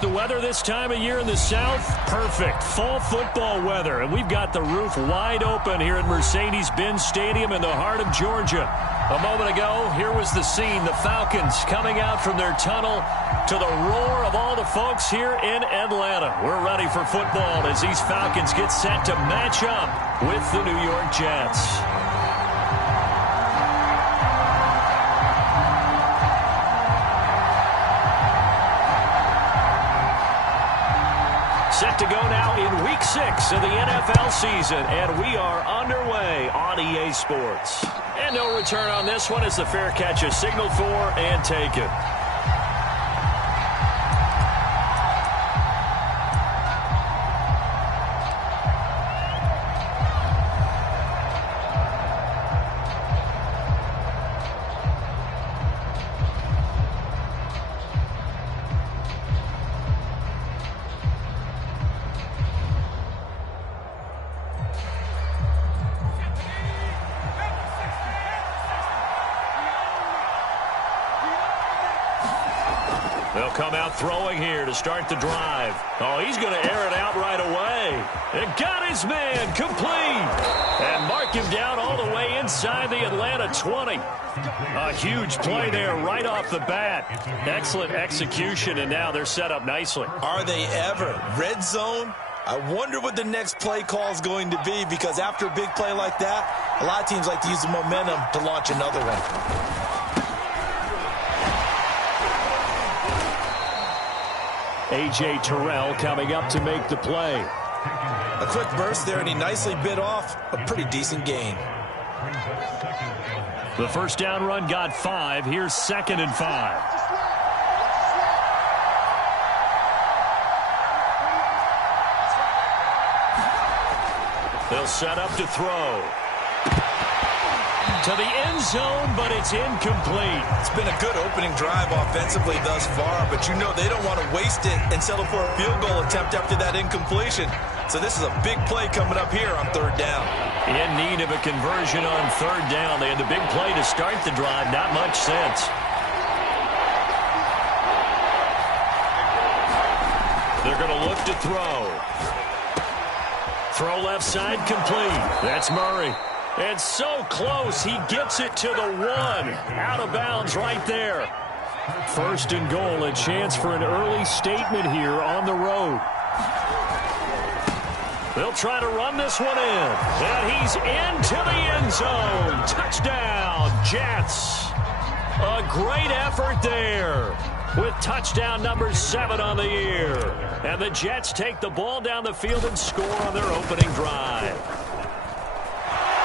like the weather this time of year in the South? Perfect. Fall football weather. And we've got the roof wide open here at Mercedes-Benz Stadium in the heart of Georgia. A moment ago, here was the scene. The Falcons coming out from their tunnel to the roar of all the folks here in Atlanta. We're ready for football as these Falcons get set to match up with the New York Jets. Set to go now in Week 6 of the NFL season, and we are underway on EA Sports. And no return on this one as the fair catch is signaled for and taken. They'll come out throwing here to start the drive. Oh, he's going to air it out right away. And got his man complete. And mark him down all the way inside the Atlanta 20. A huge play there right off the bat. Excellent execution, and now they're set up nicely. Are they ever? Red zone? I wonder what the next play call is going to be, because after a big play like that, a lot of teams like to use the momentum to launch another one. A.J. Terrell coming up to make the play. A quick burst there, and he nicely bit off a pretty decent gain. The first down run got 5. Here's 2nd and 5. They'll set up to throw. To the end zone, but it's incomplete. It's been a good opening drive offensively thus far, but you know they don't want to waste it and settle for a field goal attempt after that incompletion. So this is a big play coming up here on 3rd down. In need of a conversion on 3rd down. They had the big play to start the drive. Not much sense. They're going to look to throw. Throw left side complete. That's Murray. And so close, he gets it to the 1. Out of bounds right there. 1st and goal, a chance for an early statement here on the road. They'll try to run this one in. And he's into the end zone. Touchdown, Jets. A great effort there with touchdown number 7 on the year. And the Jets take the ball down the field and score on their opening drive.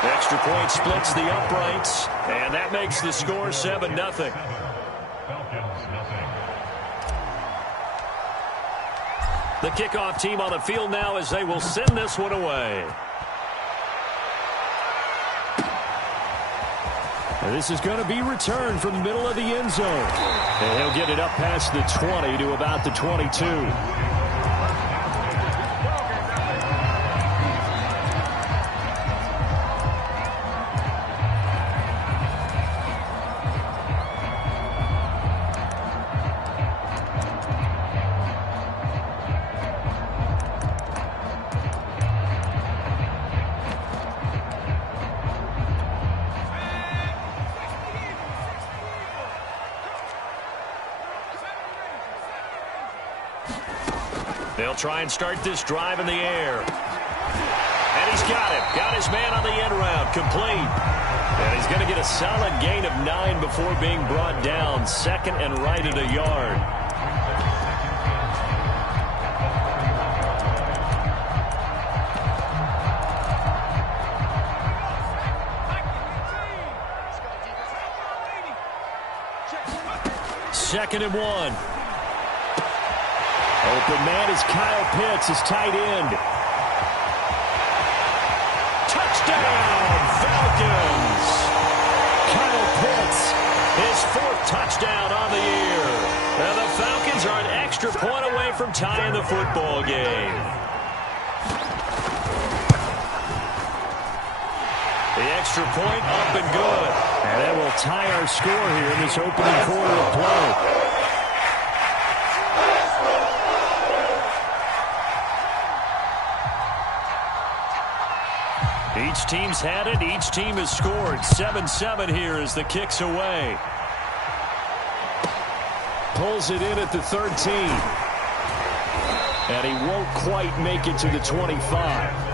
Extra point splits the uprights, and that makes the score 7-0. The kickoff team on the field now as they will send this one away. And this is going to be returned from the middle of the end zone. And he'll get it up past the 20 to about the 22. They'll try and start this drive in the air. And he's got it. Got his man on the end route. Complete. And he's going to get a solid gain of 9 before being brought down. 2nd and right at a yard. Second and 1. Open man is Kyle Pitts, his tight end. Touchdown, Falcons! Kyle Pitts, his 4th touchdown on the year. And the Falcons are an extra point away from tying the football game. The extra point up and good. And that will tie our score here in this opening quarter of play. Each team's had it. Each team has scored. 7-7 here as the kick's away. Pulls it in at the 13. And he won't quite make it to the 25.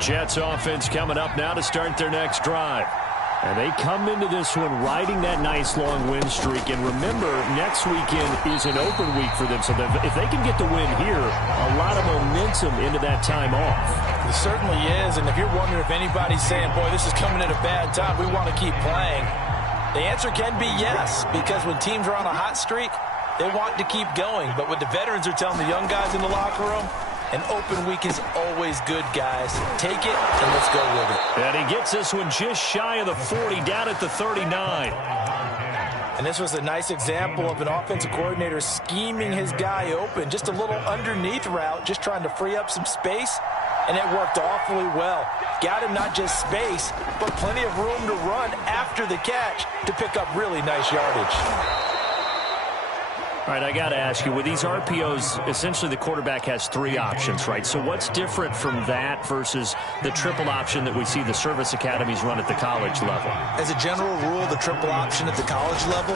Jets offense coming up now to start their next drive. And they come into this one riding that nice long win streak. And remember, next weekend is an open week for them. So if they can get the win here, a lot of momentum into that time off. It certainly is. And if you're wondering if anybody's saying, boy, this is coming at a bad time, we want to keep playing, the answer can be yes. Because when teams are on a hot streak, they want to keep going. But what the veterans are telling the young guys in the locker room, an open week is always good, guys. Take it, and let's go with it. And he gets this one just shy of the 40, down at the 39. And this was a nice example of an offensive coordinator scheming his guy open. Just a little underneath route, just trying to free up some space, and it worked awfully well. Got him not just space, but plenty of room to run after the catch to pick up really nice yardage. All right, I got to ask you, with these RPOs, essentially the quarterback has three options, right? So what's different from that versus the triple option that we see the service academies run at the college level? As a general rule, the triple option at the college level,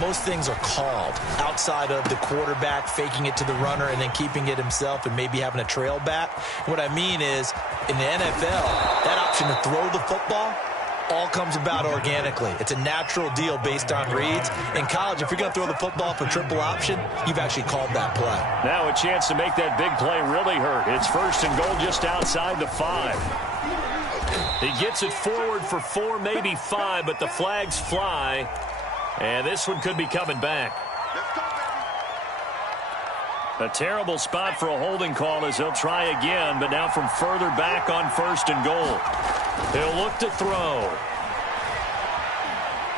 most things are called outside of the quarterback faking it to the runner and then keeping it himself and maybe having a trail back. What I mean is, in the NFL, that option to throw the football all comes about organically. It's a natural deal based on reads. In college, if you're going to throw the football for triple option, you've actually called that play. Now a chance to make that big play really hurt. It's 1st and goal just outside the 5. He gets it forward for 4, maybe 5, but the flags fly. And this one could be coming back. A terrible spot for a holding call as he'll try again, but now from further back on 1st and goal. He'll look to throw.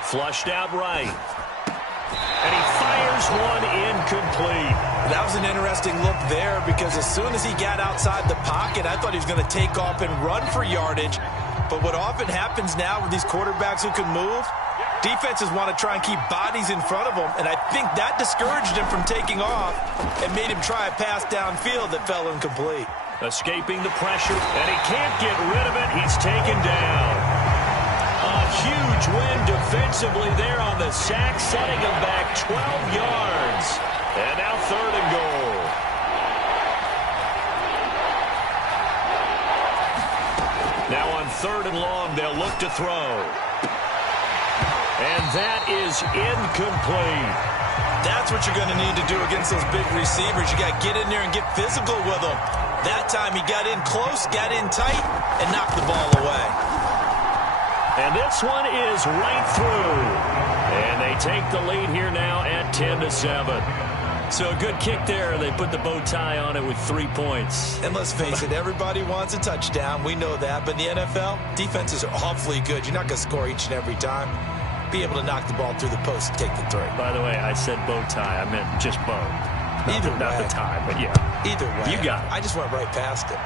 Flushed out right. And he fires one incomplete. That was an interesting look there because as soon as he got outside the pocket, I thought he was going to take off and run for yardage. But what often happens now with these quarterbacks who can move, defenses want to try and keep bodies in front of them, and I think that discouraged him from taking off and made him try a pass downfield that fell incomplete. Escaping the pressure, and he can't get rid of it. He's taken down. A huge win defensively there on the sack, setting him back 12 yards. And now 3rd and goal. Now on 3rd and long, they'll look to throw. And that is incomplete. That's what you're going to need to do against those big receivers. You got to get in there and get physical with them. That time he got in close, got in tight, and knocked the ball away. And this one is right through. And they take the lead here now at 10-7. So a good kick there. They put the bow tie on it with 3 points. And let's face it, everybody wants a touchdown. We know that. But in the NFL, defenses are awfully good. You're not going to score each and every time. Be able to knock the ball through the post and take the 3. By the way, I said bow tie. I meant just bow. Not the tie, but yeah. Either way. You got it. I just went right past it.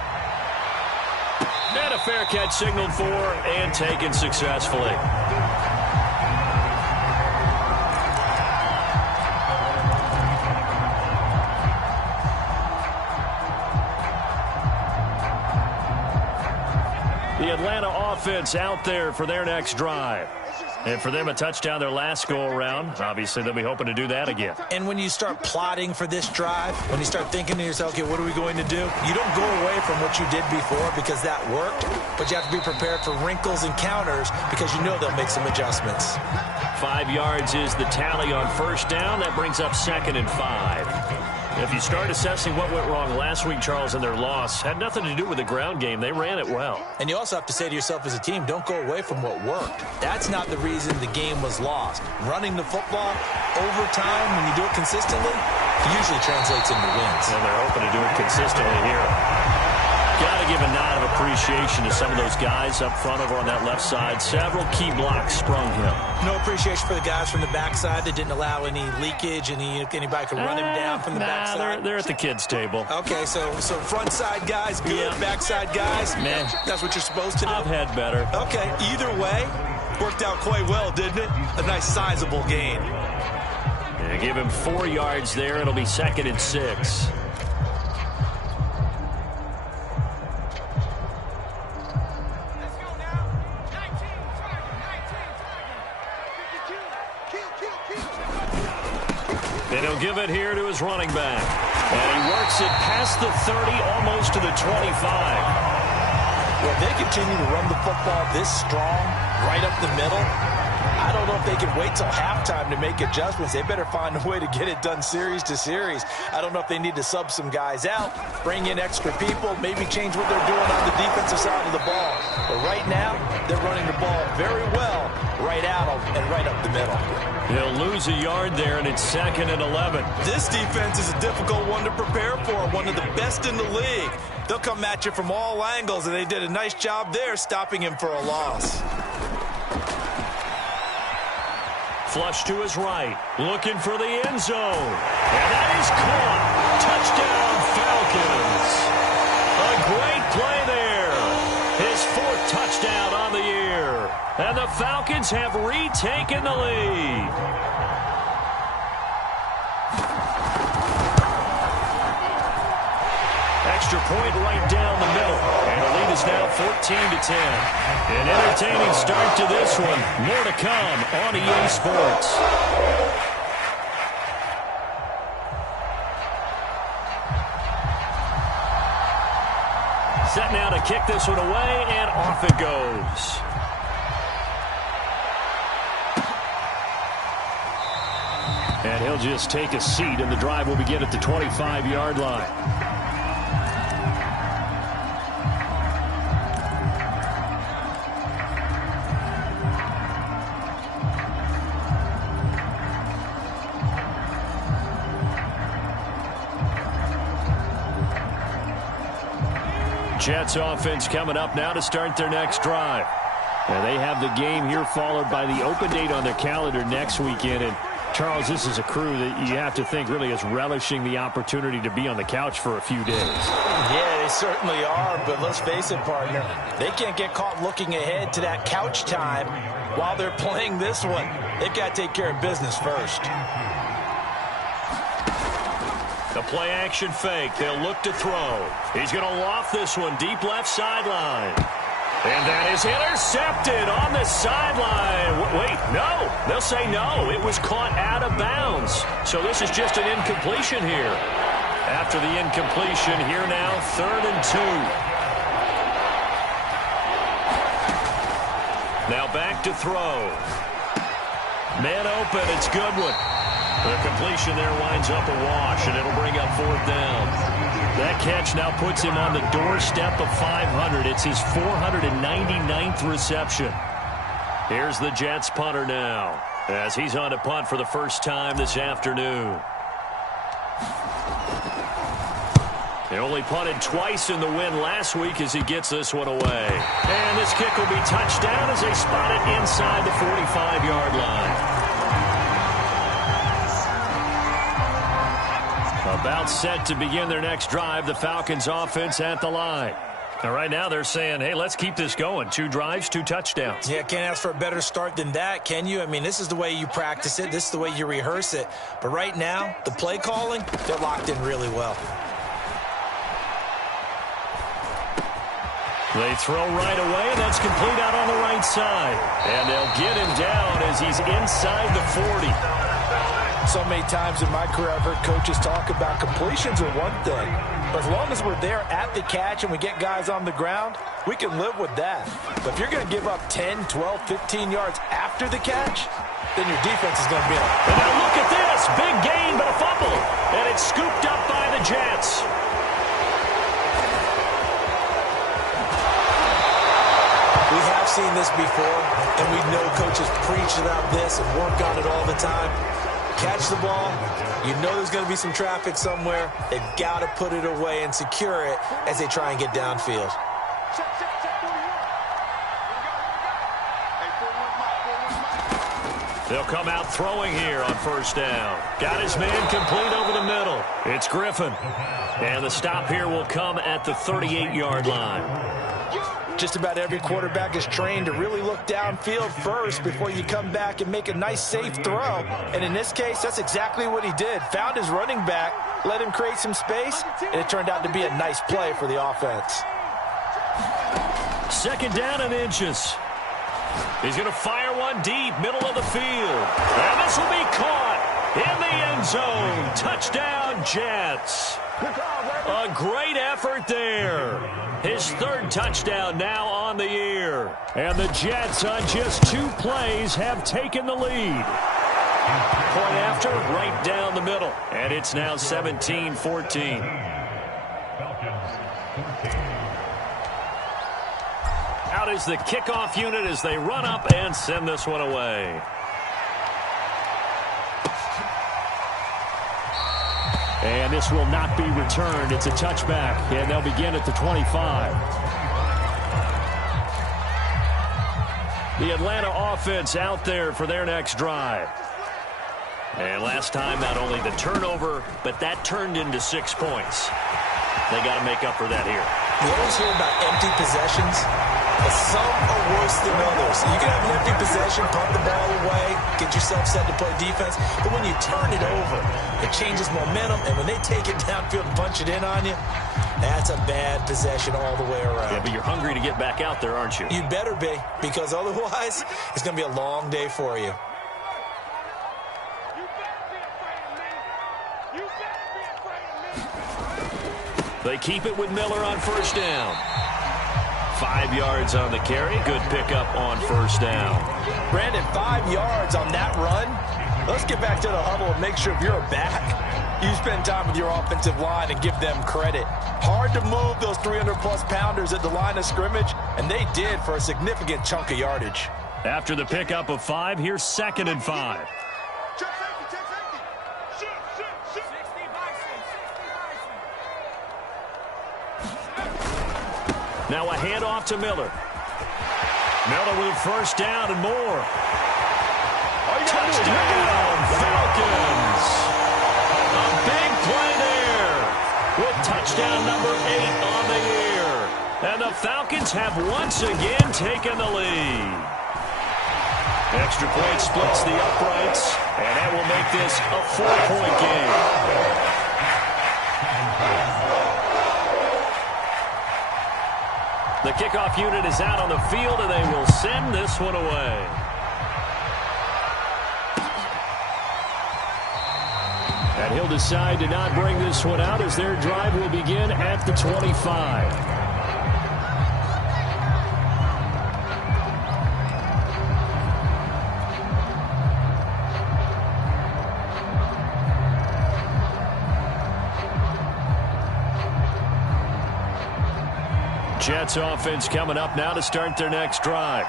And a fair catch signaled for and taken successfully. The Atlanta offense out there for their next drive. And for them, a touchdown their last go-around. Obviously, they'll be hoping to do that again. And when you start plotting for this drive, when you start thinking to yourself, okay, what are we going to do? You don't go away from what you did before because that worked, but you have to be prepared for wrinkles and counters because you know they'll make some adjustments. 5 yards is the tally on 1st down. That brings up 2nd and 5. If you start assessing what went wrong last week, Charles, and their loss, had nothing to do with the ground game. They ran it well. And you also have to say to yourself as a team, don't go away from what worked. That's not the reason the game was lost. Running the football over time, when you do it consistently, it usually translates into wins. And they're hoping to do it consistently here. got to give a nod of appreciation to some of those guys up front over on that left side. Several key blocks sprung him. No appreciation for the guys from the backside that didn't allow any leakage, and anybody could run him down from the backside. They're at the kids' table. Okay, so front side guys good, yeah. Backside guys, man, that's what you're supposed to do. I've had better. Okay, either way, worked out quite well, didn't it? A nice sizable gain. Yeah, give him 4 yards there. It'll be 2nd and 6. And he'll give it here to his running back. And he works it past the 30, almost to the 25. Well, if they continue to run the football this strong, right up the middle, I don't know if they can wait till halftime to make adjustments. They better find a way to get it done series to series. I don't know if they need to sub some guys out, bring in extra people, maybe change what they're doing on the defensive side of the ball. But right now, they're running the ball very well right out and right up the middle. He'll lose a yard there, and it's 2nd and 11. This defense is a difficult one to prepare for, one of the best in the league. They'll come at you from all angles, and they did a nice job there stopping him for a loss. Flush to his right, looking for the end zone. And that is caught. Touchdown, Falcons. A great play there. His 4th touchdown on the year. And the Falcons have retaken the lead. Extra point right down the middle. And the lead is now 14-10. An entertaining start to this one. More to come on EA Sports. Set now to kick this one away, and off it goes. And he'll just take a seat, and the drive will begin at the 25-yard line. Jets offense coming up now to start their next drive. Now they have the game here followed by the open date on their calendar next weekend. And Charles, this is a crew that you have to think really is relishing the opportunity to be on the couch for a few days. Yeah, they certainly are, but let's face it, partner. They can't get caught looking ahead to that couch time while they're playing this one. They've got to take care of business first. The play-action fake. They'll look to throw. He's going to loft this one deep left sideline. And that is intercepted on the sideline. Wait, no. They'll say no. It was caught out of bounds. So this is just an incompletion here. After the incompletion, here now, 3rd and 2. Now back to throw. Man open. It's Goodwin. The completion there winds up a wash, and it'll bring up 4th down. That catch now puts him on the doorstep of 500. It's his 499th reception. Here's the Jets punter now, as he's on to punt for the first time this afternoon. He only punted twice in the win last week as he gets this one away. And this kick will be touchdown as they spot it inside the 45-yard line. About set to begin their next drive, the Falcons offense at the line. And right now they're saying, hey, let's keep this going. 2 drives, 2 touchdowns. Yeah, can't ask for a better start than that, can you? I mean, this is the way you practice it. This is the way you rehearse it. But right now, the play calling, they're locked in really well. They throw right away, and that's complete out on the right side. And they'll get him down as he's inside the 40. So many times in my career I've heard coaches talk about completions are one thing. But as long as we're there at the catch and we get guys on the ground, we can live with that. But if you're going to give up 10, 12, 15 yards after the catch, then your defense is going to be like, and now look at this. Big gain, but a fumble. And it's scooped up by the Jets. We have seen this before, and we know coaches preach about this and work on it all the time. catch the ball, you know there's going to be some traffic somewhere. They've got to put it away and secure it as they try and get downfield. They'll come out throwing here on first down. Got his man complete over the middle. It's Griffin. And the stop here will come at the 38-yard line. Just about every quarterback is trained to really look downfield first before you come back and make a nice, safe throw. And in this case, that's exactly what he did. Found his running back, let him create some space, and it turned out to be a nice play for the offense. Second down and inches. He's going to fire one deep, middle of the field. And this will be caught in the end zone. Touchdown, Jets. A great effort there. His third touchdown now on the year. And the Jets on just 2 plays have taken the lead. Point after, right down the middle. And it's now 17-14. Out is the kickoff unit as they run up and send this one away. And this will not be returned. It's a touchback, and they'll begin at the 25. The Atlanta offense out there for their next drive. And last time, not only the turnover, but that turned into 6 points. They got to make up for that here. You always hear about empty possessions, but some are worse than others. You can have an empty possession, pump the ball away, get yourself set to play defense, but when you turn it over, it changes momentum, and when they take it downfield and punch it in on you, that's a bad possession all the way around. Yeah, but you're hungry to get back out there, aren't you? You better be, because otherwise, it's going to be a long day for you. They keep it with Miller on first down. 5 yards on the carry. Good pickup on first down. Brandon, 5 yards on that run. Let's get back to the huddle and make sure if you're a back, you spend time with your offensive line and give them credit. Hard to move those 300-plus pounders at the line of scrimmage, and they did for a significant chunk of yardage. After the pickup of 5, here's 2nd and 5. Now a handoff to Miller. Miller with first down and more. Touchdown, Falcons. A big play there with touchdown number 8 on the year. And the Falcons have once again taken the lead. Extra point splits the uprights, and that will make this a 4-point game. The kickoff unit is out on the field, and they will send this one away. And he'll decide to not bring this one out as their drive will begin at the 25. Jets offense coming up now to start their next drive.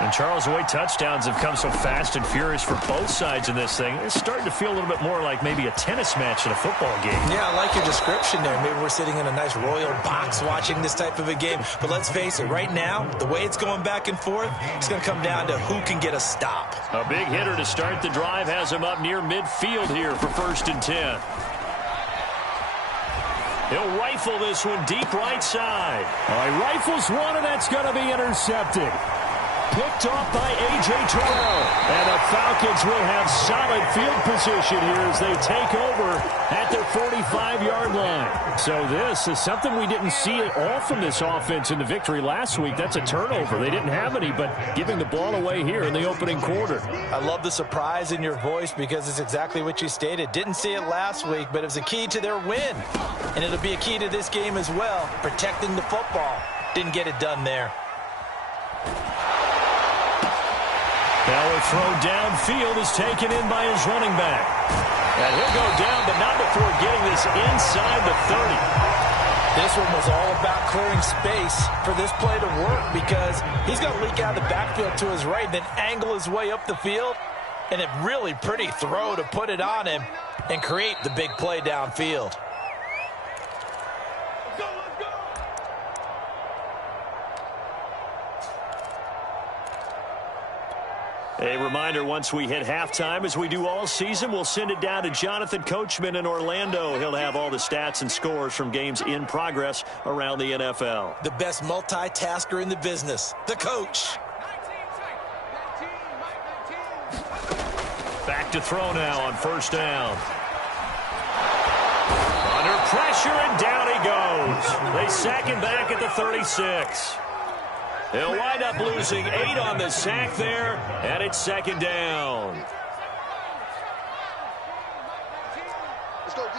And Charles, the way touchdowns have come so fast and furious for both sides in this thing, it's starting to feel a little bit more like maybe a tennis match in a football game. Yeah, I like your description there. Maybe we're sitting in a nice royal box watching this type of a game. But let's face it, right now, the way it's going back and forth, it's going to come down to who can get a stop. A big hitter to start the drive has him up near midfield here for 1st and 10. He'll rifle this one deep right side. He rifles one, and that's going to be intercepted. Picked off by A.J. Terrell. And the Falcons will have solid field position here as they take over at their 45-yard line. So this is something we didn't see at all from this offense in the victory last week. That's a turnover. They didn't have any, but giving the ball away here in the opening quarter. I love the surprise in your voice because it's exactly what you stated. Didn't see it last week, but it was a key to their win. And it'll be a key to this game as well, protecting the football. Didn't get it done there. Now a throw downfield is taken in by his running back. And he'll go down, but not before getting this inside the 30. This one was all about clearing space for this play to work because he's going to leak out of the backfield to his right, then angle his way up the field. And a really pretty throw to put it on him and create the big play downfield. A reminder, once we hit halftime, as we do all season, we'll send it down to Jonathan Coachman in Orlando. He'll have all the stats and scores from games in progress around the NFL. The best multitasker in the business, the coach. Back to throw now on first down. Under pressure, and down he goes. They sack him back at the 36. He'll wind up losing 8 on the sack there, and it's second down. Let's go, D.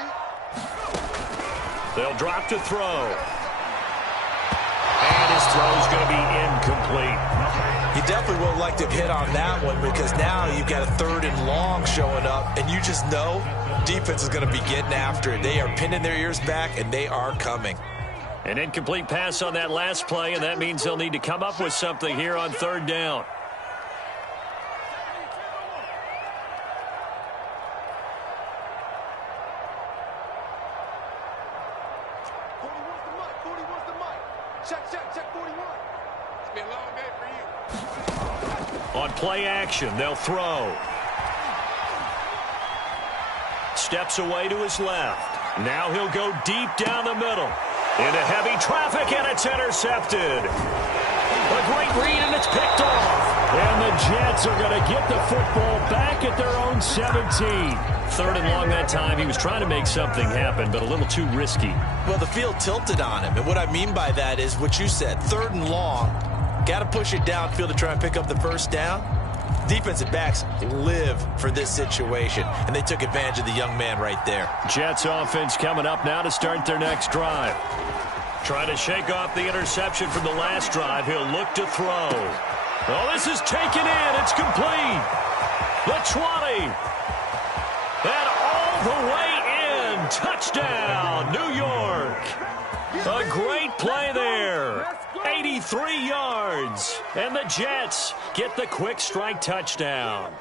They'll drop to throw. And his throw's going to be incomplete. You definitely would like to hit on that one, because now you've got a 3rd and long showing up, and you just know defense is going to be getting after it. They are pinning their ears back, and they are coming. An incomplete pass on that last play, and that means they'll need to come up with something here on 3rd down. On play action, they'll throw. Steps away to his left. Now he'll go deep down the middle. Into heavy traffic, and it's intercepted. A great read, and it's picked off. And the Jets are going to get the football back at their own 17. 3rd and long that time. He was trying to make something happen, but a little too risky. Well, the field tilted on him, and what I mean by that is what you said. 3rd and long, got to push it downfield to try and pick up the first down. Defensive backs live for this situation, and they took advantage of the young man right there. Jets offense coming up now to start their next drive. Trying to shake off the interception from the last drive. He'll look to throw. Oh, this is taken in. It's complete. The 20. And all the way in. Touchdown, New York. A great play there. 83 yards. And the Jets get the quick strike touchdown.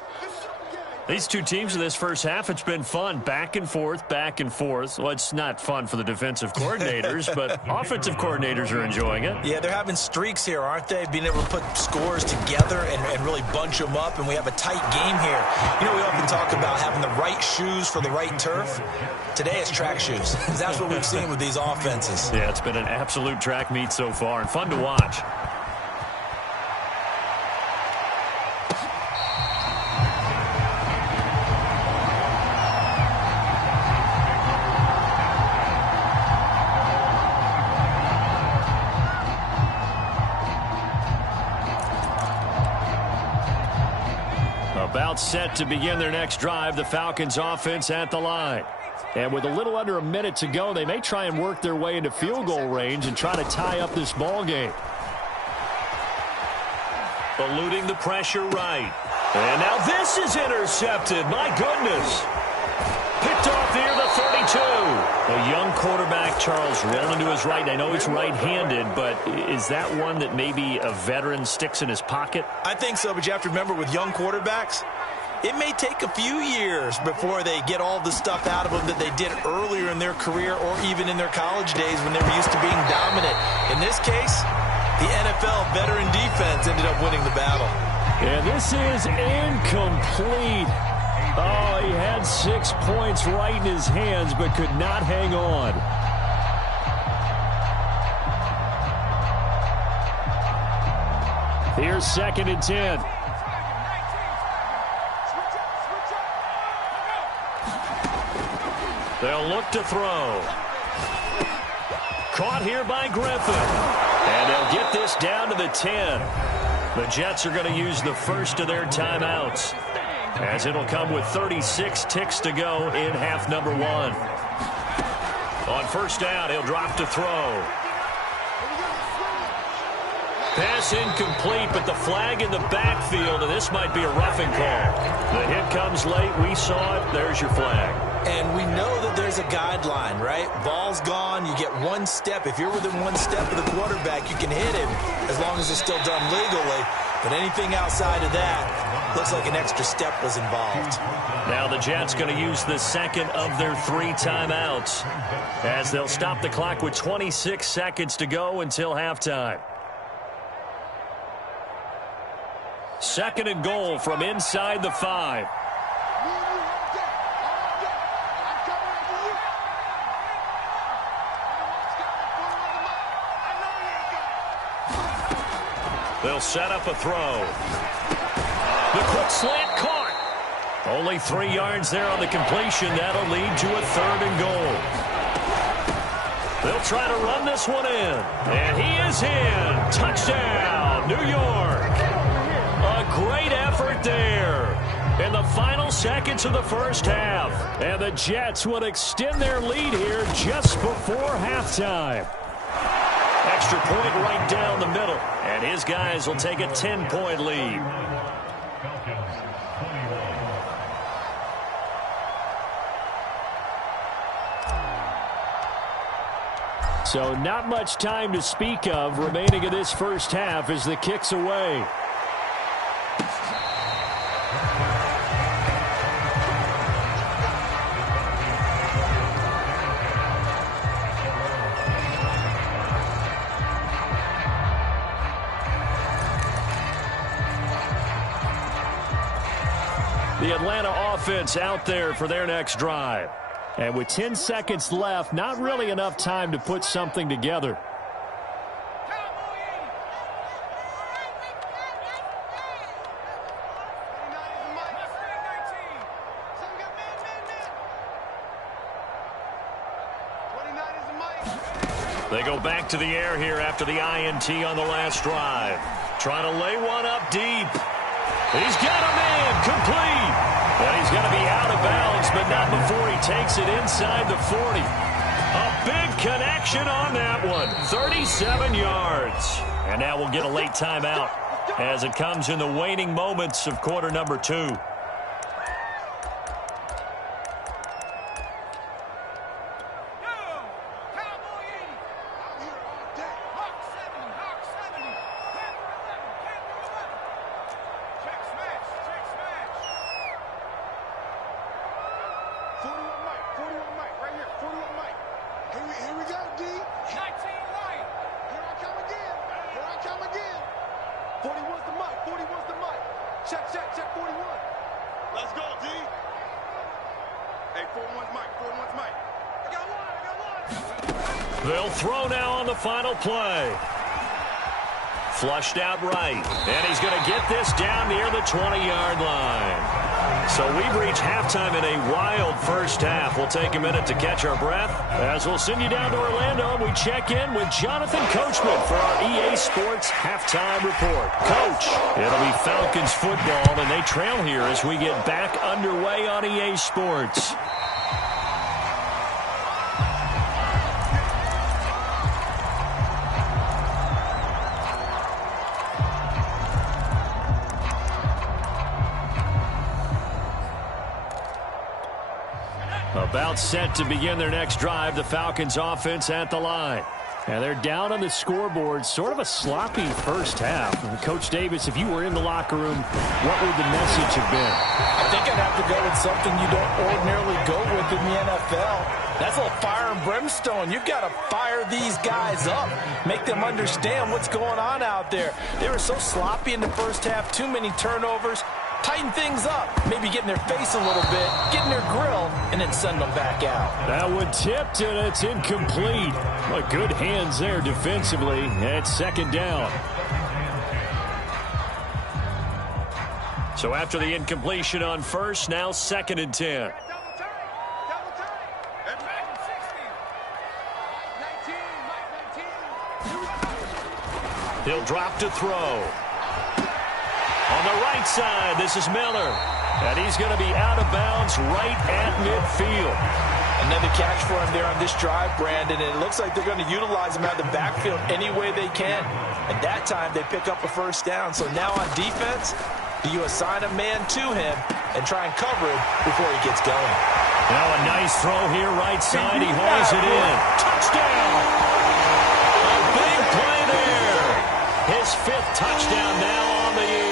These two teams in this first half, it's been fun. Back and forth, back and forth. Well, it's not fun for the defensive coordinators, but offensive coordinators are enjoying it. Yeah, they're having streaks here, aren't they? Being able to put scores together and really bunch them up, and we have a tight game here. You know, we often talk about having the right shoes for the right turf. Today it's track shoes. That's what we've seen with these offenses. Yeah, it's been an absolute track meet so far, and fun to watch. About set to begin their next drive, the Falcons offense at the line. And with a little under a minute to go, they may try and work their way into field goal range and try to tie up this ball game. Eluding the pressure right. And now this is intercepted. My goodness. Picked off near the 32. A young quarterback, Charles, rolling to his right. I know he's right-handed, but is that one that maybe a veteran sticks in his pocket? I think so, but you have to remember with young quarterbacks, it may take a few years before they get all the stuff out of them that they did earlier in their career or even in their college days when they were used to being dominant. In this case, the NFL veteran defense ended up winning the battle. And this is incomplete. Oh, he had 6 points right in his hands, but could not hang on. Here's 2nd and 10. They'll look to throw. Caught here by Griffin. And they'll get this down to the 10. The Jets are going to use the first of their timeouts, as it'll come with 36 ticks to go in half number 1. On first down, he'll drop to throw. Pass incomplete, but the flag in the backfield, and this might be a roughing call. The hit comes late. We saw it. There's your flag. And we know that there's a guideline, right? Ball's gone. You get 1 step. If you're within 1 step of the quarterback, you can hit him as long as it's still done legally. But anything outside of that, Looks like an extra step was involved. Now the Jets going to use the second of their 3 timeouts as they'll stop the clock with 26 seconds to go until halftime. Second and goal from inside the 5. They'll set up a throw. The quick slant caught. Only 3 yards there on the completion. That'll lead to a 3rd and goal. They'll try to run this one in. And he is in. Touchdown, New York. A great effort there in the final seconds of the first half. And the Jets would extend their lead here just before halftime. Extra point right down the middle. And his guys will take a 10-point lead. So not much time to speak of remaining in this first half as the kick's away. The Atlanta offense out there for their next drive. And with 10 seconds left, not really enough time to put something together. They go back to the air here after the INT on the last drive. Trying to lay one up deep. He's got a man complete. And he's going to be out of bounds, but not before he takes it inside the 40. A big connection on that one. 37 yards. And now we'll get a late timeout as it comes in the waning moments of quarter number 2. They'll throw now on the final play. Flushed out right. And he's going to get this down near the 20-yard line. So we've reached halftime in a wild first half. We'll take a minute to catch our breath as we'll send you down to Orlando and we check in with Jonathan Coachman for our EA Sports Halftime Report. Coach, it'll be Falcons football, and they trail here as we get back underway on EA Sports. About set to begin their next drive, the Falcons offense at the line. And they're down on the scoreboard, sort of a sloppy first half. And Coach Davis, if you were in the locker room, what would the message have been? I think I'd have to go with something you don't ordinarily go with in the NFL. That's a little fire and brimstone. You've got to fire these guys up, make them understand what's going on out there. They were so sloppy in the first half, too many turnovers. Tighten things up, maybe get in their face a little bit, get in their grill, and then send them back out. That one tipped, and it's incomplete. Well, good hands there defensively. It's second down. So after the incompletion on first, now 2nd and 10. He'll drop to throw. On the right side, this is Miller. And he's going to be out of bounds right at midfield. Another catch for him there on this drive, Brandon. And it looks like they're going to utilize him out of the backfield any way they can. And that time, they pick up a first down. So now on defense, do you assign a man to him and try and cover him before he gets going? Now a nice throw here, right side. He hauls it in. Touchdown! A big play there. His 5th touchdown now on the year.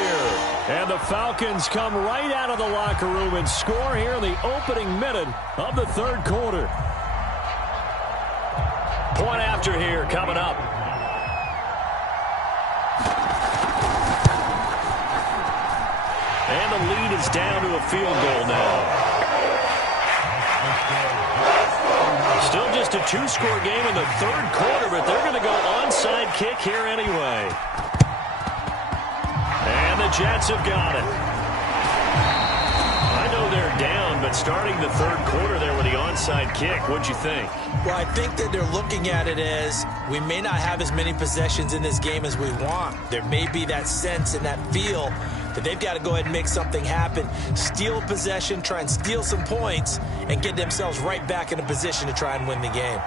And the Falcons come right out of the locker room and score here in the opening minute of the third quarter. Point after here coming up. And the lead is down to a field goal now. Still just a two-score game in the third quarter, but they're going to go onside kick here anyway. And the Jets have got it. I know they're down, but starting the third quarter there with the onside kick, what'd you think? Well, I think that they're looking at it as we may not have as many possessions in this game as we want. There may be that sense and that feel that they've got to go ahead and make something happen, steal a possession, try and steal some points, and get themselves right back in a position to try and win the game.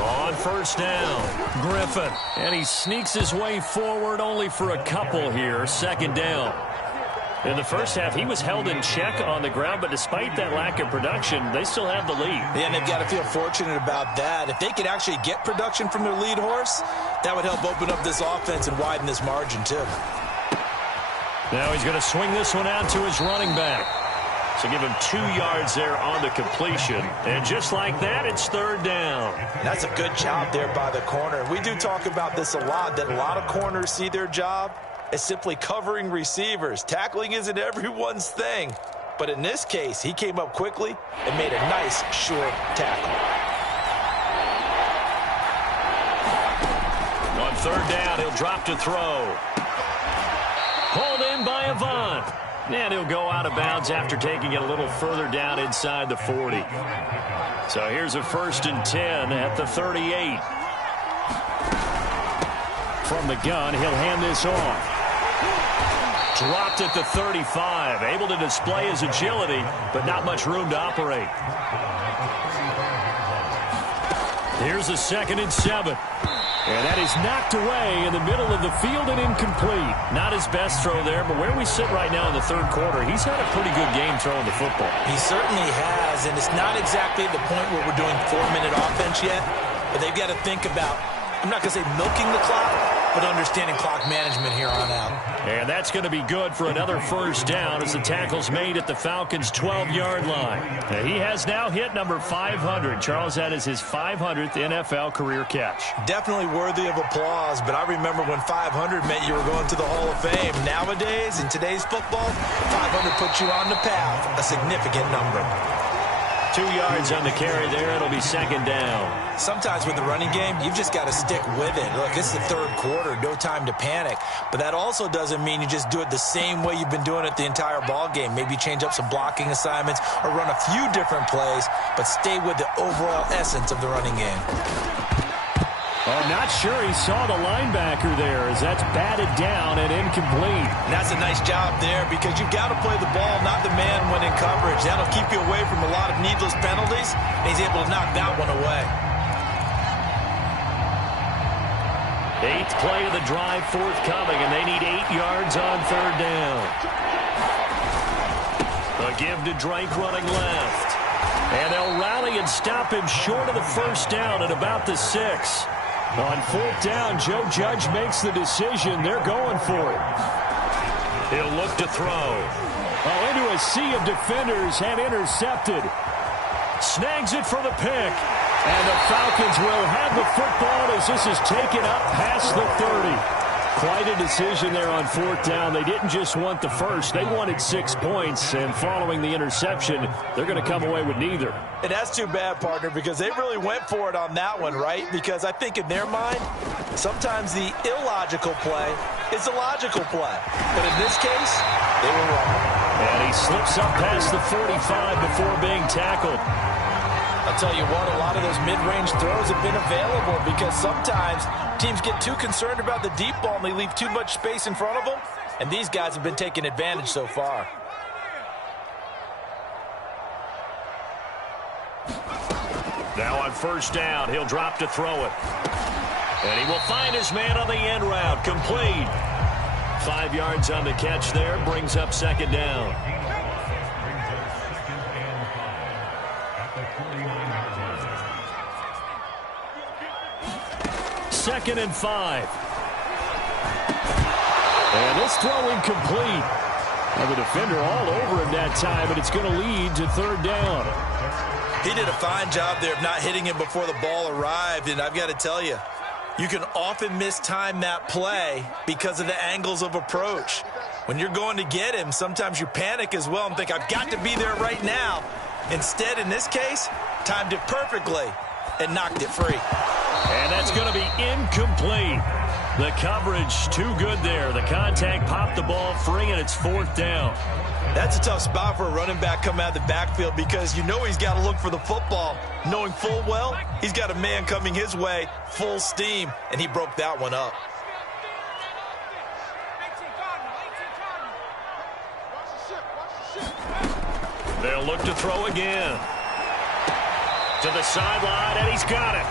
On first down, Griffin. And he sneaks his way forward only for a couple here. Second down. In the first half, he was held in check on the ground, but despite that lack of production, they still have the lead. Yeah, and they've got to feel fortunate about that. If they could actually get production from their lead horse, that would help open up this offense and widen this margin, too. Now he's going to swing this one out to his running back. So give him 2 yards there on the completion. And just like that, it's third down. That's a good job there by the corner. We do talk about this a lot, that a lot of corners see their job as simply covering receivers. Tackling isn't everyone's thing. But in this case, he came up quickly and made a nice short tackle. On third down, he'll drop to throw. Pulled in by Avant. And he'll go out of bounds after taking it a little further down inside the 40. So here's a 1st and 10 at the 38. From the gun, he'll hand this off. Dropped at the 35. Able to display his agility, but not much room to operate. Here's a 2nd and 7. And that is knocked away in the middle of the field and incomplete. Not his best throw there, but where we sit right now in the third quarter, he's had a pretty good game throwing the football. He certainly has, and it's not exactly the point where we're doing 4-minute offense yet, but they've got to think about, I'm not going to say milking the clock, but understanding clock management here on out. And that's going to be good for another first down as the tackle's made at the Falcons' 12-yard line. Now, he has now hit number 500. Charles, that is his 500th NFL career catch. Definitely worthy of applause, but I remember when 500 meant you were going to the Hall of Fame. Nowadays, in today's football, 500 puts you on the path, a significant number. 2 yards on the carry there. It'll be second down. Sometimes with the running game, you've just got to stick with it. Look, it's the third quarter, no time to panic. But that also doesn't mean you just do it the same way you've been doing it the entire ball game. Maybe change up some blocking assignments or run a few different plays, but stay with the overall essence of the running game. Oh, not sure he saw the linebacker there as that's batted down and incomplete. And that's a nice job there because you've got to play the ball, not the man when in coverage. That'll keep you away from a lot of needless penalties, and he's able to knock that one away. 8th play of the drive forthcoming, and they need 8 yards on third down. A give to Drake running left. And they'll rally and stop him short of the first down at about the 6. On 4th down, Joe Judge makes the decision. They're going for it. He'll look to throw. Oh, into a sea of defenders and intercepted. Snags it for the pick. And the Falcons will have the football as this is taken up past the 30. Quite a decision there on 4th down. They didn't just want the first. They wanted 6 points. And following the interception, they're going to come away with neither. And that's too bad, partner, because they really went for it on that one, right? Because I think in their mind, sometimes the illogical play is a logical play. But in this case, they were wrong. And he slips up past the 45 before being tackled. I'll tell you what, a lot of those mid-range throws have been available because sometimes teams get too concerned about the deep ball and they leave too much space in front of them. And these guys have been taking advantage so far. Now on first down, he'll drop to throw it. And he will find his man on the end route. Complete. 5 yards on the catch there. Brings up second down. 2nd and 5. And this throw incomplete. And the defender all over him that time, and it's going to lead to 3rd down. He did a fine job there of not hitting him before the ball arrived, and I've got to tell you, you can often mistime that play because of the angles of approach. When you're going to get him, sometimes you panic as well and think, I've got to be there right now. Instead, in this case, timed it perfectly and knocked it free. And that's going to be incomplete. The coverage too good there. The contact popped the ball free, and it's 4th down. That's a tough spot for a running back coming out of the backfield because you know he's got to look for the football, knowing full well he's got a man coming his way full steam, and he broke that one up. They'll look to throw again. To the sideline, and he's got it.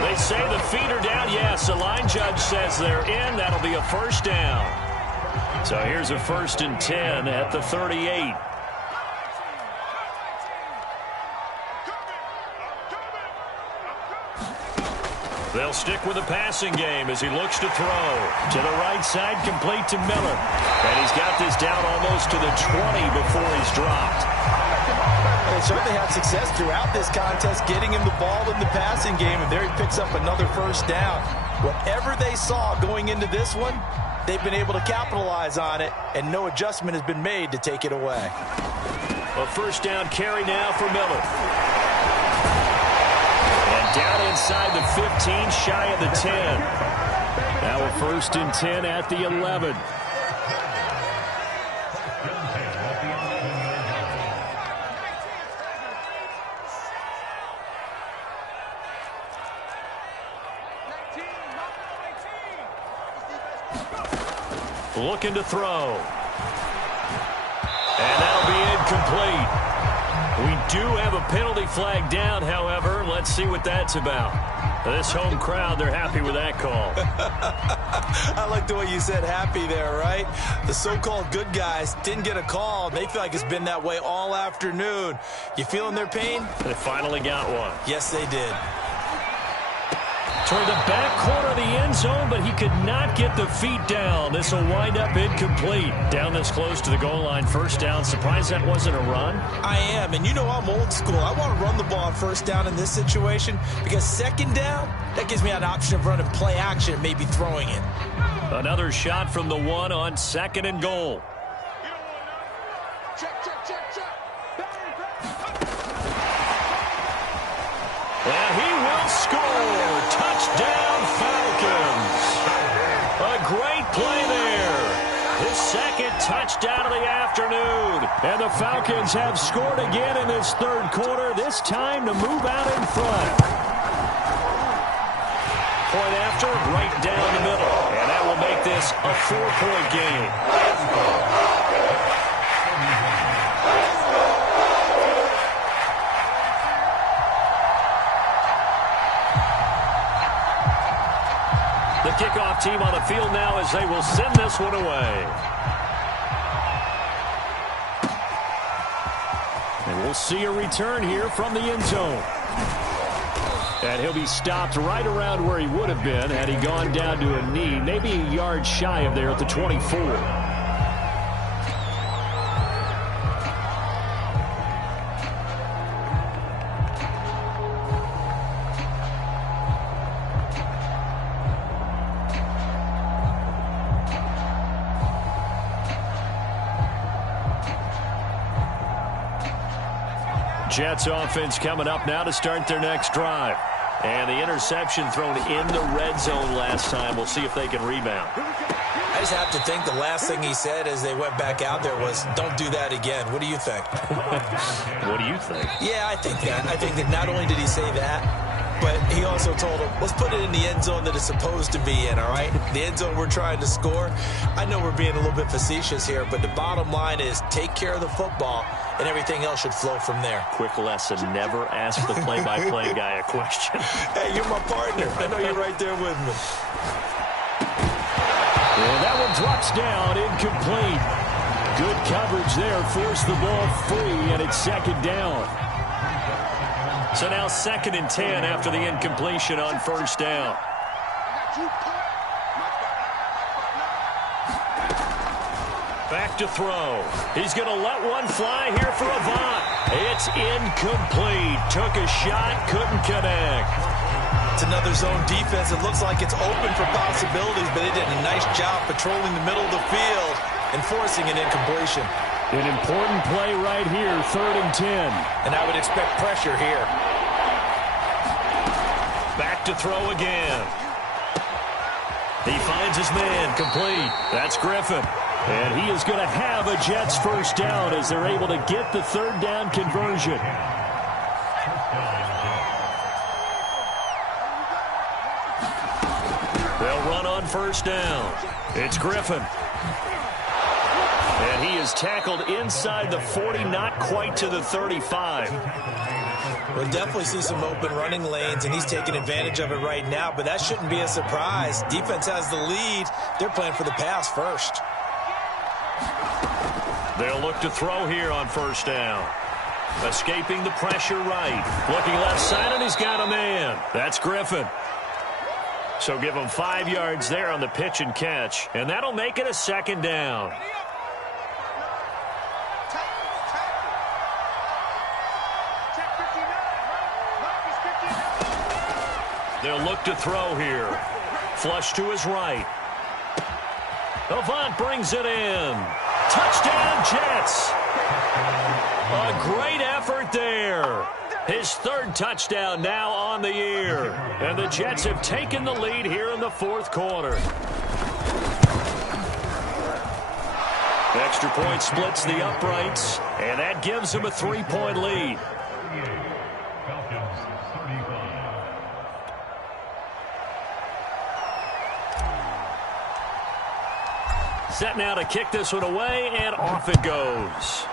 They say the feet are down. Yes, the line judge says they're in. That'll be a 1st down. So here's a 1st and 10 at the 38. They'll stick with the passing game as he looks to throw. To the right side, complete to Miller. And he's got this down almost to the 20 before he's dropped. They certainly had success throughout this contest getting him the ball in the passing game, and there he picks up another 1st down. Whatever they saw going into this one, they've been able to capitalize on it, and no adjustment has been made to take it away. A 1st down carry now for Miller. And down inside the 15, shy of the 10. Now a 1st and 10 at the 11. Looking to throw. And that'll be incomplete. We do have a penalty flag down, however. Let's see what that's about. This home crowd, they're happy with that call. I like the way you said happy there, right? The so-called good guys didn't get a call. They feel like it's been that way all afternoon. You feeling their pain? They finally got one. Yes, they did. Toward the back corner of the end zone, but he could not get the feet down. This will wind up incomplete. Down this close to the goal line, 1st down. Surprised that wasn't a run? I am, and you know I'm old school. I want to run the ball on 1st down in this situation because 2nd down, that gives me an option of running play action and maybe throwing it. Another shot from the 1 on 2nd and goal. Check. And he will score. Touchdown, Falcons. A great play there. His 2nd touchdown of the afternoon. And the Falcons have scored again in this 3rd quarter, this time to move out in front. Point after, right down the middle. And that will make this a 4-point game. The kickoff team on the field now as they will send this one away. And we'll see a return here from the end zone. And he'll be stopped right around where he would have been had he gone down to a knee, maybe a yard shy of there at the 24. Jets offense coming up now to start their next drive. And the interception thrown in the red zone last time. We'll see if they can rebound. I just have to think the last thing he said as they went back out there was, don't do that again. What do you think? What do you think? Yeah, I think that. I think that not only did he say that, but he also told him, let's put it in the end zone that it's supposed to be in, all right? The end zone we're trying to score. I know we're being a little bit facetious here, but the bottom line is take care of the football, and everything else should flow from there. Quick lesson, never ask the play-by-play guy a question. Hey, you're my partner. I know you're right there with me. And that one drops down, incomplete. Good coverage there, forced the ball free, and it's 2nd down. So now 2nd and 10 after the incompletion on 1st down. Back to throw. He's going to let one fly here for Avant. It's incomplete. Took a shot, couldn't connect. It's another zone defense. It looks like it's open for possibilities, but they did a nice job patrolling the middle of the field and forcing an incompletion. An important play right here, 3rd and 10. And I would expect pressure here. Back to throw again. He finds his man, complete. That's Griffin. And he is going to have a Jets first down as they're able to get the 3rd down conversion. They'll run on first down. It's Griffin. And he is tackled inside the 40, not quite to the 35. We'll definitely see some open running lanes, and he's taking advantage of it right now, but that shouldn't be a surprise. Defense has the lead. They're playing for the pass first. They'll look to throw here on first down. Escaping the pressure right. Looking left side, and he's got a man. That's Griffin. So give him 5 yards there on the pitch and catch, and that'll make it a 2nd down. They'll look to throw here. Flush to his right. Avant brings it in. Touchdown, Jets. A great effort there. His 3rd touchdown now on the year. And the Jets have taken the lead here in the 4th quarter. Extra point splits the uprights, and that gives him a 3-point lead. Set now to kick this one away, and off it goes.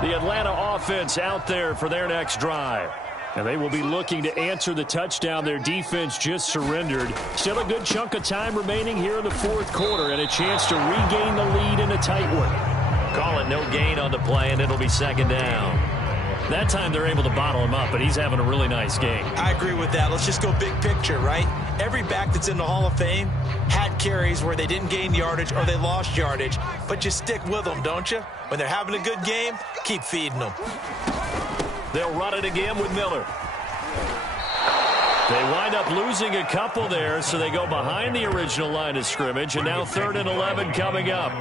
The Atlanta offense out there for their next drive. And they will be looking to answer the touchdown their defense just surrendered. Still a good chunk of time remaining here in the 4th quarter and a chance to regain the lead in a tight one. Call it no gain on the play, and it'll be 2nd down. That time they're able to bottle him up, but he's having a really nice game. I agree with that. Let's just go big picture, right? Every back that's in the Hall of Fame had carries where they didn't gain yardage or they lost yardage, but you stick with them, don't you? When they're having a good game, keep feeding them. They'll run it again with Miller. They wind up losing a couple there, so they go behind the original line of scrimmage, and now 3rd and 11 coming up.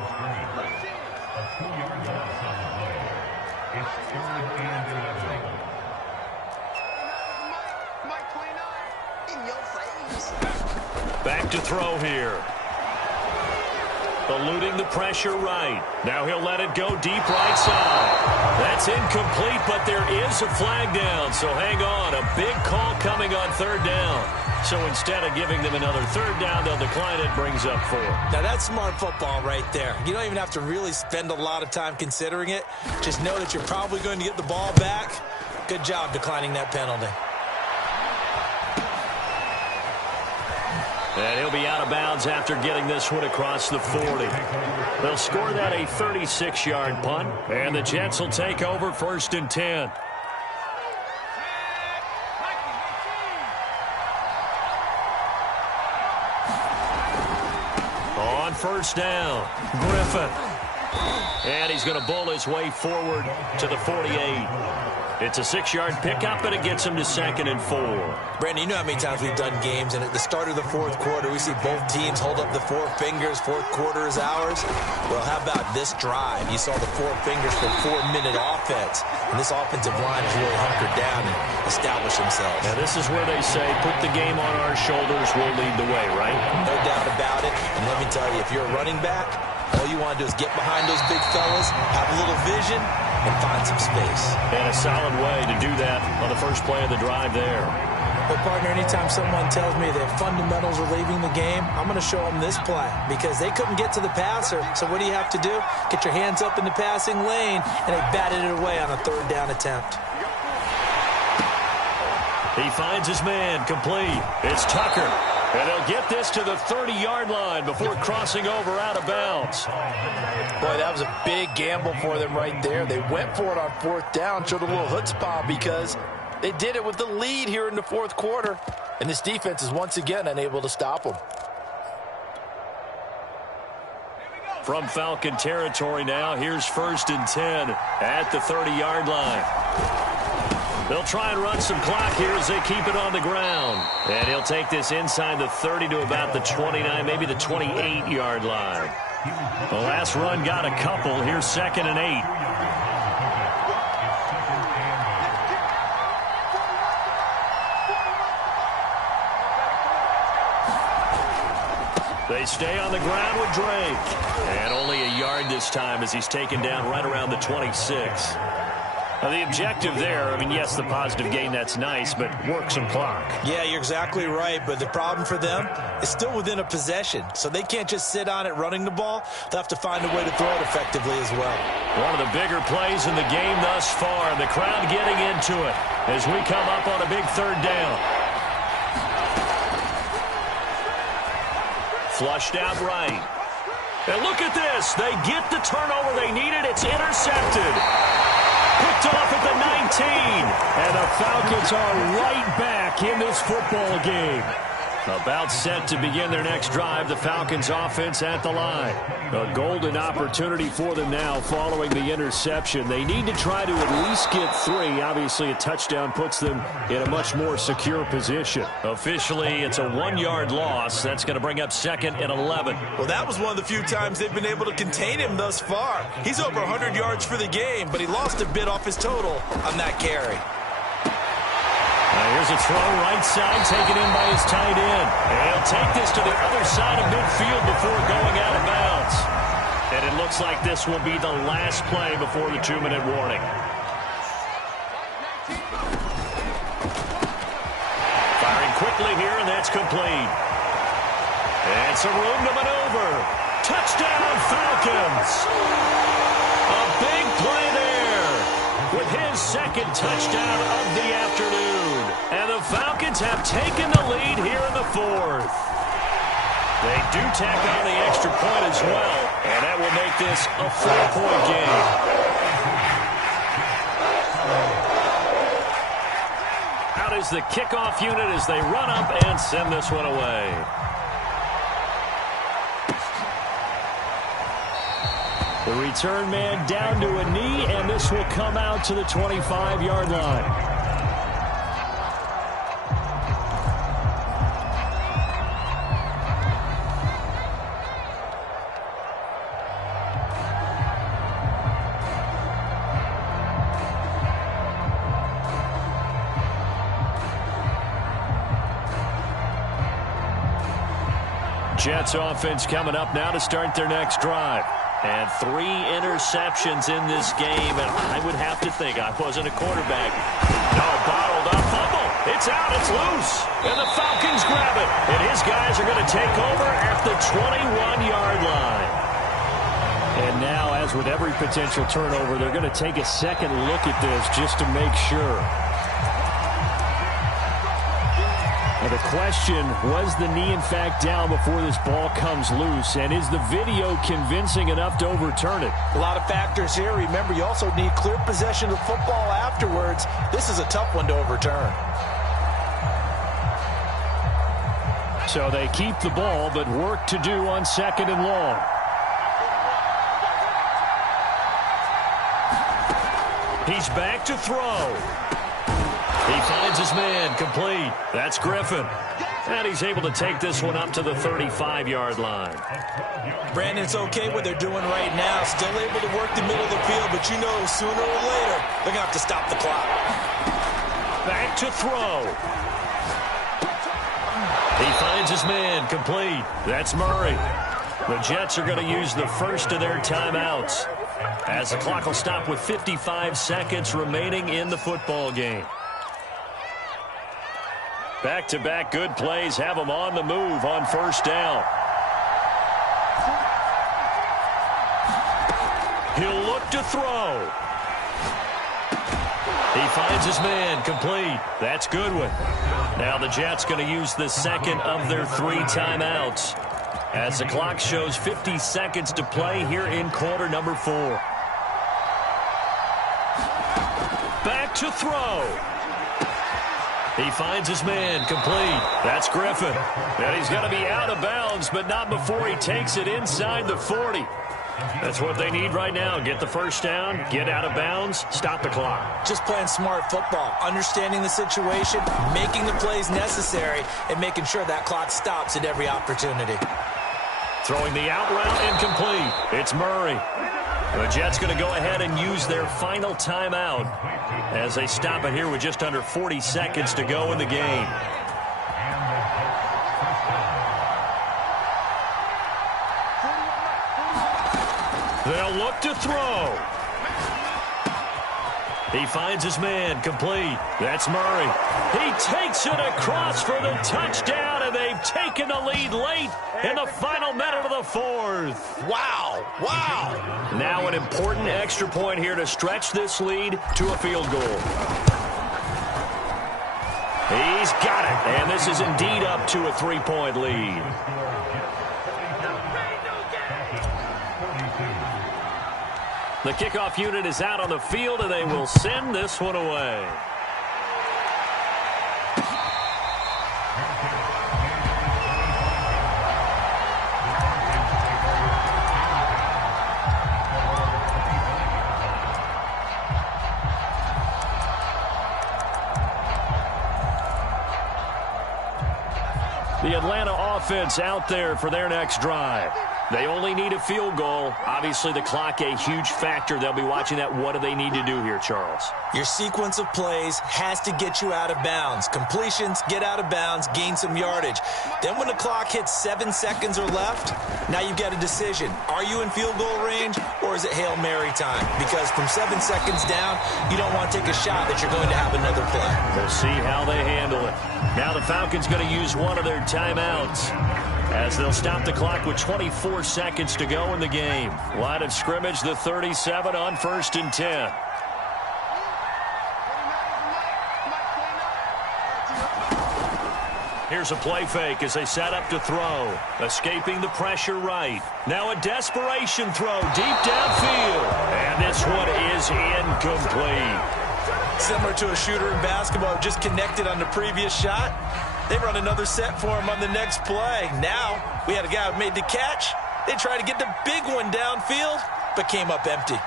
Back to throw here. Eluding the pressure right. Now he'll let it go deep right side. That's incomplete, but there is a flag down, so hang on. A big call coming on 3rd down. So instead of giving them another 3rd down, they'll decline it, brings up 4. Now that's smart football right there. You don't even have to really spend a lot of time considering it. Just know that you're probably going to get the ball back. Good job declining that penalty. And he'll be out of bounds after getting this one across the 40. They'll score that a 36-yard punt, and the Jets will take over 1st and 10. On first down, Griffin. And he's going to bowl his way forward to the 48. It's a 6-yard pickup, and it gets him to 2nd and 4. Brandon, you know how many times we've done games, and at the start of the 4th quarter, we see both teams hold up the 4 fingers. 4th quarter is ours. Well, how about this drive? You saw the 4 fingers for 4-minute offense, and this offensive line has really hunkered down and established themselves. Now, this is where they say, put the game on our shoulders, we'll lead the way, right? No doubt about it. And let me tell you, if you're a running back, all you want to do is get behind those big fellas, have a little vision, and find some space. And a solid way to do that on the first play of the drive there. Well, partner, anytime someone tells me their fundamentals are leaving the game, I'm going to show them this play because they couldn't get to the passer. So what do you have to do? Get your hands up in the passing lane, and they batted it away on a 3rd down attempt. He finds his man, complete. It's Tucker. And he'll get this to the 30-yard line before crossing over out of bounds. Boy, that was a big gamble for them right there. They went for it on fourth down, showed a little chutzpah because they did it with the lead here in the fourth quarter. And this defense is once again unable to stop them. From Falcon territory now, here's 1st and 10 at the 30-yard line. They'll try and run some clock here as they keep it on the ground. And he'll take this inside the 30 to about the 29, maybe the 28-yard line. The last run got a couple. Here's 2nd and 8. They stay on the ground with Drake. And only a yard this time as he's taken down right around the 26. Now the objective there, I mean, yes, the positive gain, that's nice, but work some clock. Yeah, you're exactly right, but the problem for them is still within a possession, so they can't just sit on it running the ball. They'll have to find a way to throw it effectively as well. One of the bigger plays in the game thus far, the crowd getting into it as we come up on a big 3rd down. Flushed out right. And look at this. They get the turnover they needed. It's intercepted. Picked off at the 19. And the Falcons are right back in this football game. About set to begin their next drive. The Falcons offense at the line. A golden opportunity for them now following the interception. They need to try to at least get 3. Obviously, a touchdown puts them in a much more secure position. Officially, it's a 1-yard loss. That's going to bring up 2nd and 11. Well, that was one of the few times they've been able to contain him thus far. He's over 100 yards for the game, but he lost a bit off his total on that carry. Here's a throw right side taken in by his tight end. And he'll take this to the other side of midfield before going out of bounds. And it looks like this will be the last play before the 2-minute warning. Firing quickly here, and that's complete. And some room to maneuver. Touchdown, Falcons! A big play there with his 2nd touchdown of the afternoon. And the Falcons have taken the lead here in the 4th. They do tack on the extra point as well, and that will make this a 4-point game. Out is the kickoff unit as they run up and send this one away. The return man down to a knee, and this will come out to the 25-yard line. Jets offense coming up now to start their next drive. And 3 interceptions in this game, and I would have to think, I wasn't a quarterback. No, bottled up fumble. It's out, it's loose. And the Falcons grab it. And his guys are going to take over at the 21-yard line. And now, as with every potential turnover, they're going to take a second look at this just to make sure. Now the question, was the knee in fact down before this ball comes loose? And is the video convincing enough to overturn it? A lot of factors here. Remember, you also need clear possession of football afterwards. This is a tough one to overturn. So they keep the ball, but work to do on 2nd and long. He's back to throw. He finds his man, complete. That's Griffin. And he's able to take this one up to the 35-yard line. Brandon, it's okay what they're doing right now. Still able to work the middle of the field, but you know sooner or later they're going to have to stop the clock. Back to throw. He finds his man, complete. That's Murray. The Jets are going to use the first of their timeouts as the clock will stop with 55 seconds remaining in the football game. Back-to-back good plays have them on the move on 1st down. He'll look to throw. He finds his man, complete. That's Goodwin. Now the Jets going to use the second of their 3 timeouts as the clock shows 50 seconds to play here in quarter number 4. Back to throw. He finds his man, complete. That's Griffin. And he's going to be out of bounds, but not before he takes it inside the 40. That's what they need right now. Get the first down, get out of bounds, stop the clock. Just playing smart football, understanding the situation, making the plays necessary, and making sure that clock stops at every opportunity. Throwing the out route incomplete. It's Murray. The Jets going to go ahead and use their final timeout as they stop it here with just under 40 seconds to go in the game. They'll look to throw. He finds his man, complete. That's Murray. He takes it across for the touchdown, and they've taken the lead late in the final minute of the 4th. Wow, wow. Now an important extra point here to stretch this lead to a field goal. He's got it, and this is indeed up to a 3-point lead. The kickoff unit is out on the field, and they will send this one away. The Atlanta offense out there for their next drive. They only need a field goal. Obviously, the clock a huge factor. They'll be watching that. What do they need to do here, Charles? Your sequence of plays has to get you out of bounds. Completions, get out of bounds, gain some yardage. Then when the clock hits 7 seconds or left, now you've got a decision. Are you in field goal range, or is it Hail Mary time? Because from 7 seconds down, you don't want to take a shot that you're going to have another play. We'll see how they handle it. Now the Falcons going to use one of their timeouts as they'll stop the clock with 24 seconds to go in the game. Line of scrimmage, the 37 on 1st and 10. Here's a play fake as they set up to throw. Escaping the pressure right. Now a desperation throw deep downfield. And this one is incomplete. Similar to a shooter in basketball who just connected on the previous shot. They run another set for him on the next play. Now, we had a guy who made the catch. They tried to get the big one downfield, but came up empty.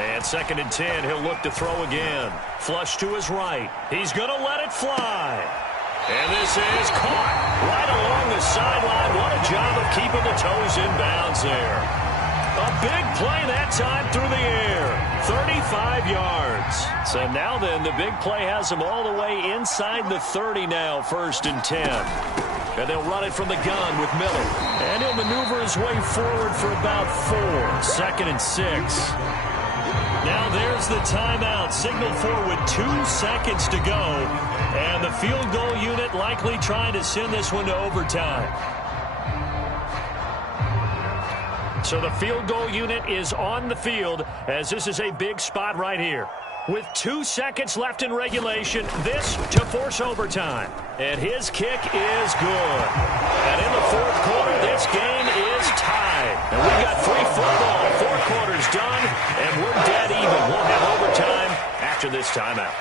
And 2nd and 10, he'll look to throw again. Flush to his right. He's going to let it fly. And this is caught right along the sideline. What a job of keeping the toes in bounds there. A big play that time through the air. 35 yards. So now then, the big play has him all the way inside the 30 now, 1st and 10. And they'll run it from the gun with Miller. And he'll maneuver his way forward for about 4. 2nd and 6. Now there's the timeout. Signal for with 2 seconds to go. And the field goal unit likely trying to send this one to overtime. So the field goal unit is on the field as this is a big spot right here. With 2 seconds left in regulation, this to force overtime. And his kick is good. And in the 4th quarter, this game is tied. And we've got free football. 4 quarters done, and we're dead even. We'll have overtime after this timeout.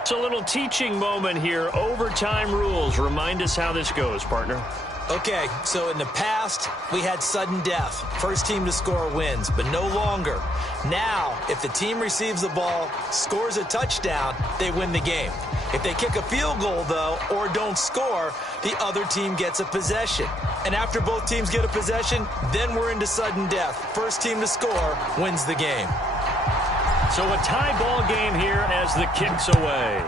It's a little teaching moment here. Overtime rules. Remind us how this goes, partner. Okay, so in the past, we had sudden death. First team to score wins, but no longer. Now, if the team receives the ball, scores a touchdown, they win the game. If they kick a field goal, though, or don't score, the other team gets a possession. And after both teams get a possession, then we're into sudden death. First team to score wins the game. So a tie ball game here as the kick's away.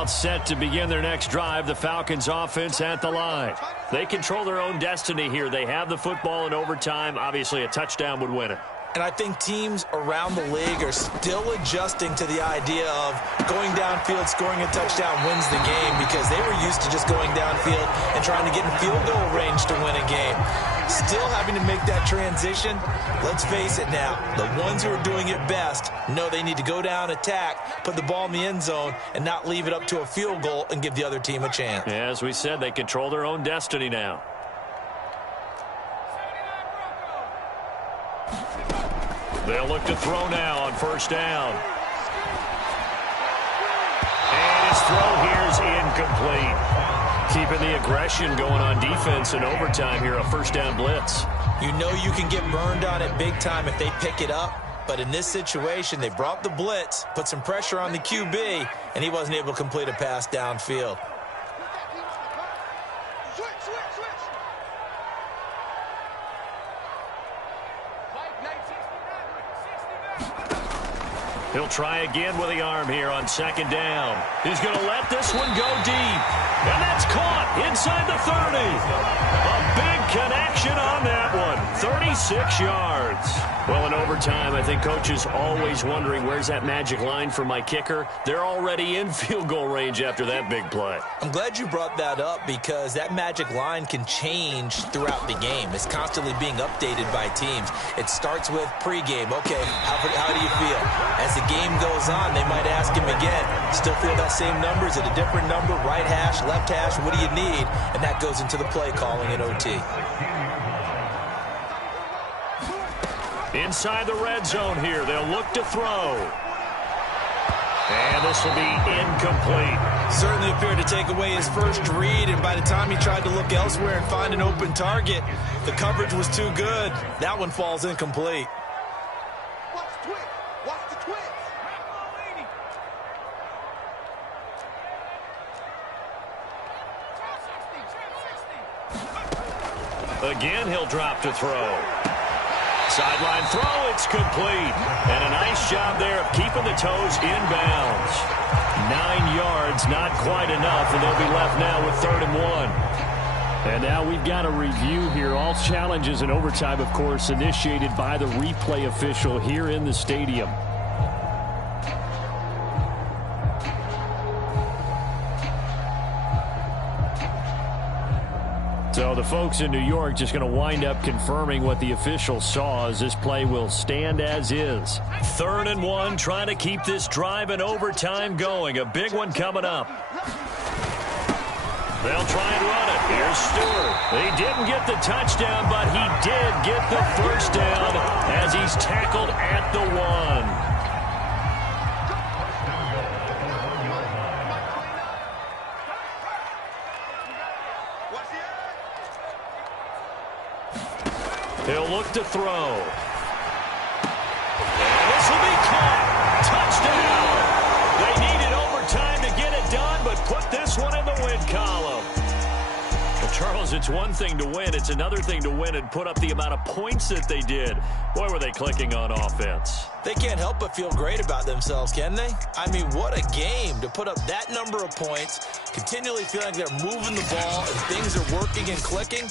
Now it's set to begin their next drive. The Falcons offense at the line. They control their own destiny here. They have the football in overtime. Obviously, a touchdown would win it. And I think teams around the league are still adjusting to the idea of going downfield, scoring a touchdown wins the game, because they were used to just going downfield and trying to get in field goal range to win a game. Still having to make that transition. Let's face it now, the ones who are doing it best know they need to go down, attack, put the ball in the end zone, and not leave it up to a field goal and give the other team a chance. As we said, they control their own destiny now. They'll look to throw now on first down. And his throw here is incomplete. Keeping the aggression going on defense in overtime here, a first down blitz. You know you can get burned on it big time if they pick it up. But in this situation, they brought the blitz, put some pressure on the QB, and he wasn't able to complete a pass downfield. He'll try again with the arm here on second down. He's going to let this one go deep. And that's caught inside the 30. A big connection on that one. 36 yards. Well, in overtime, I think coaches always wondering, where's that magic line for my kicker? They're already in field goal range after that big play. I'm glad you brought that up, because that magic line can change throughout the game. It's constantly being updated by teams. It starts with pregame. Okay, how do you feel? As the game goes on, they might ask him again, still feel that same number? Is it a different number? Right hash, left hash, what do you need? And that goes into the play calling in OT. Inside the red zone here, they'll look to throw. And this will be incomplete. Certainly appeared to take away his first read, and by the time he tried to look elsewhere and find an open target, the coverage was too good. That one falls incomplete. Watch the twist. Watch the twist. Again, he'll drop to throw. Sideline throw, it's complete. And a nice job there of keeping the toes inbounds. 9 yards, not quite enough, and they'll be left now with 3rd and 1. And now we've got a review here. All challenges in overtime, of course, initiated by the replay official here in the stadium. So the folks in New York just going to wind up confirming what the official saw, as this play will stand as is. 3rd and 1, trying to keep this drive in overtime going. A big one coming up. They'll try and run it. Here's Stewart. He didn't get the touchdown, but he did get the first down as he's tackled at the 1. He'll look to throw. And this will be caught. Touchdown. They needed overtime to get it done, but put this one in the win column. Well, Charles, it's one thing to win. It's another thing to win and put up the amount of points that they did. Boy, were they clicking on offense. They can't help but feel great about themselves, can they? I mean, what a game to put up that number of points, continually feeling like they're moving the ball and things are working and clicking.